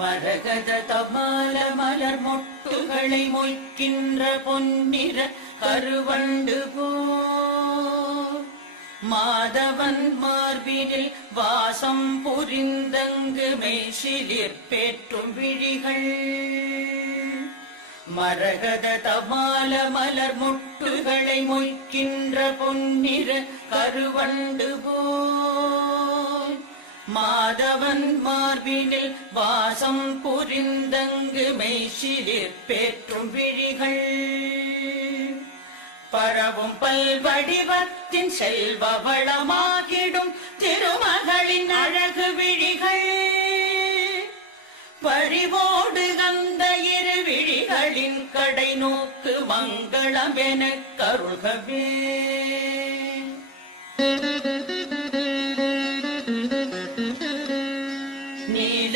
மரகத தமால மலர் மொட்டுகளை மொய்க்கின்ற பொன்னிற கருவண்டு போ மாதவன் மார்பினில் வாசம் புரிந்தங்கு மெய்சிலிற் பேற்றும் விழிகள் மரகத தமால மலர் மொட்டுகளை மொய்க்கின்ற பொன்னிற கருவண்டு போல் மாதவன் மார்பினில் வாசம் புரிந்தங்கு மெய்சிலிற் பேற்றும் விழிகள் பரவும் பல்வடிவத்தின் செல்வ வளமாகிடும் திருமகளின் அழகு விழிகள் பறிவோடு அந்த இரு விழிகளின் கடை நோக்கு மங்களம் எனக் கருள்கவே.